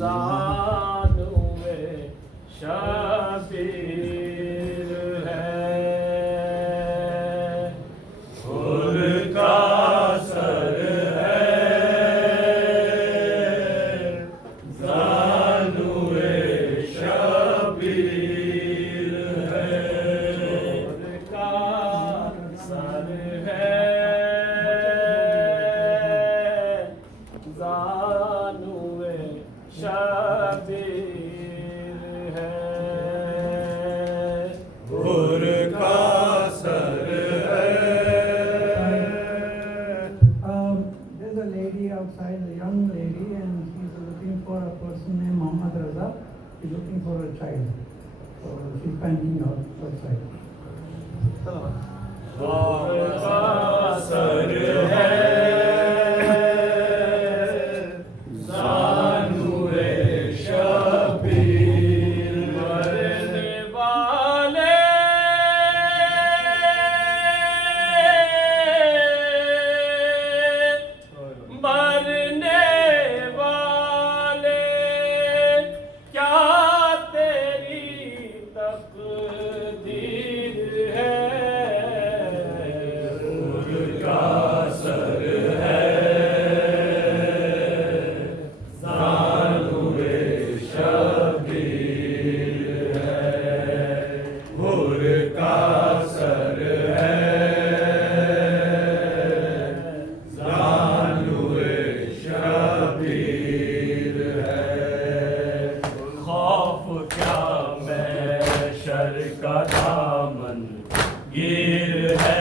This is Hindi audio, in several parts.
ज़ानुए शबीर है, खुर का सर है, ज़ानुए शबीर है, खुर का सर है, ज़ानुए शबीर है, खुर का सर है। There's a lady outside, a young lady, and she's looking for a person named Mohammad Raza. She's looking for a child. So she's finding outside. खुर का सर है, ज़ानुए शबीर, मरने वाले क्या तेरी तकदीर है, खुर का सर है, ज़ानुए शबीर है, खुर का सर है, ज़ानुए शबीर है। खौफ क्या महशर का दामन गिर है,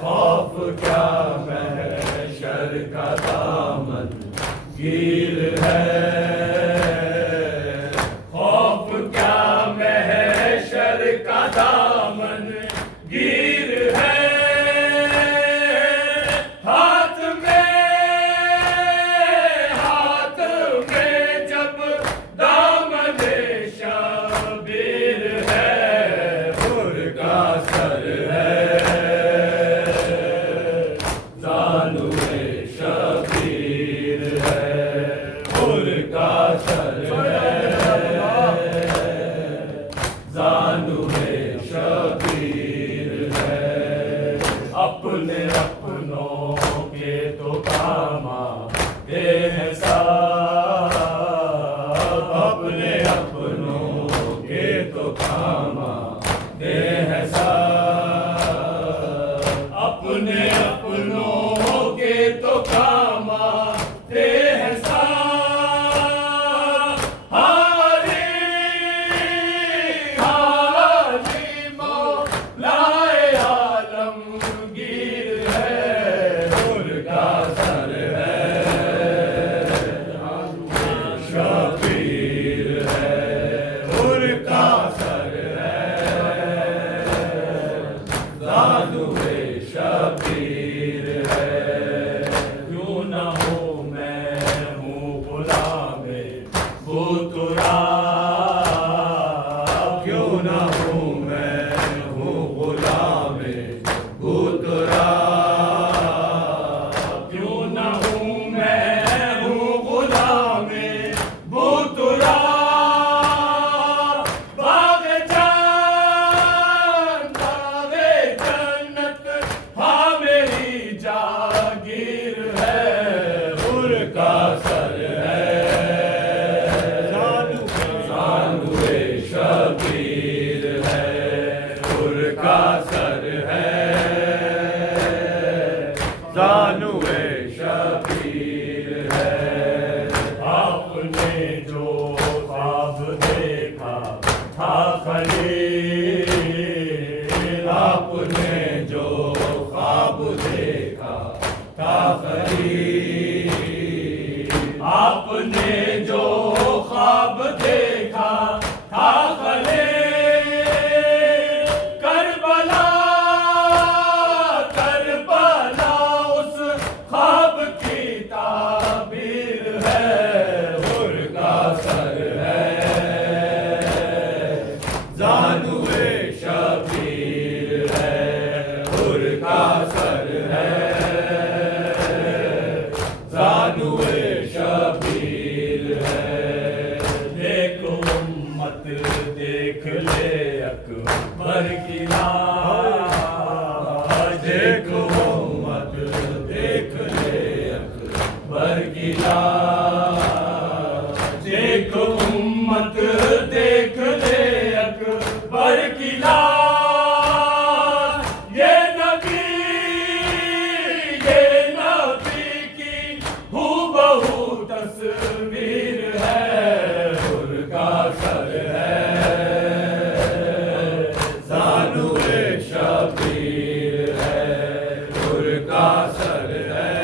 खौफ क्या महशर का दामन गिर है, खौफ क्या महशर का दामन गिर है, हाथ में जब दामन शबीर है, खुर का सर है, ज़ानुए शबीर है, खुर का सर है, ज़ानुए शबीर है। अपने अपनों के तो काम आते हैं सब, अपने अपनों के तो काम आते हैं सब, अपने अपनों के तो काम आते हैं सब, हारी मौलाए आलमगीर है, खुर का सर है, शबीर है, खुर का सर है, ज़ानुए शबीर है। क्यों न हो मैं हूँ गुलामे बुतरा, क्यों न हूँ मैं हूँ गुलामे बुतरा, क्यों न हूँ मैं हूँ गुलामे बुतरा, बाग़े जन्नत हाँ मेरी जागीर है, खुर का सर है, ज़ानुए शबीर है, खुर का सर है, ज़ानुए शबीर है। आपने जो ख्वाब देखा था खलील, आपने जो ख्वाब देखा था खलील, आपने जो ख्वाब देखा था खलील, करबला उस ख्वाब की ताबीर है, खुर का सर है, ज़ानुए शबीर है, खुर का सर है, जानवे शबीर है। देखो उम्मत देख ले अकबर की लाज, देखो उम्मत देख ले अकबर की लाज, देखो उम्मत देख ले अकबर की लाज। ये नबी की हूबहू तस्वीर है, उनका सर है जानवे शबीर है, उनका सर है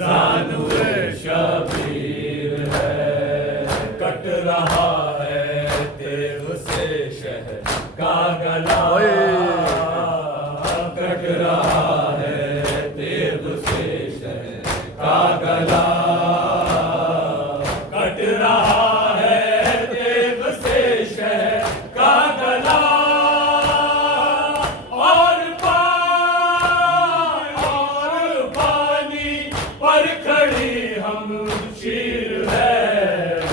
जानवे शबीर है। कट रहा है तेग से शहर का गला, कट रहा है तेग से शहर का गला, कट रहा है तेग से शहर का गला। और पानी पर खड़ी हम शीर है,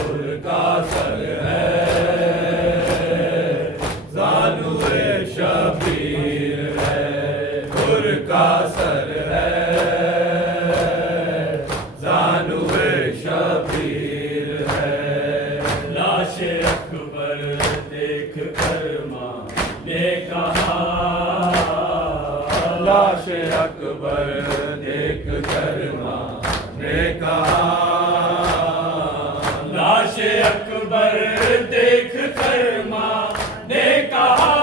उनका सर है जानवे शबीर है, उनका सर है जानवे शबीर है। लाशे अकबर देख कर माँ ने कहा, लाशे अकबर देख कर माँ ने कहा, लाशे अकबर देख कर माँ ने कहा।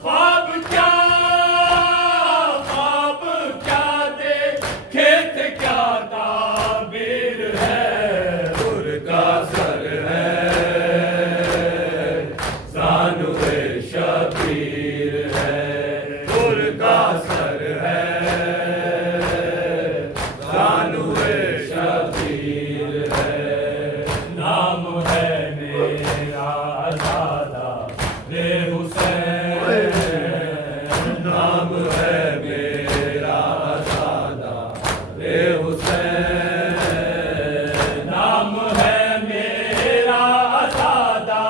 ख्वाब क्या देखे थे, क्या ताबीर है, उनका सर है जानवे शबीर है, उनका सर है जानवे शबीर है। नाम है मेरा आज़ादा रे हुसैन, नाम है मेरा आज़ादा रे हुसैन, नाम है मेरा आज़ादा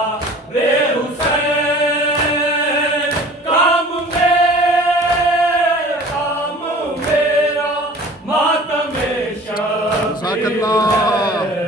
रे हुसैन। काम मेरा मातम शबीर है,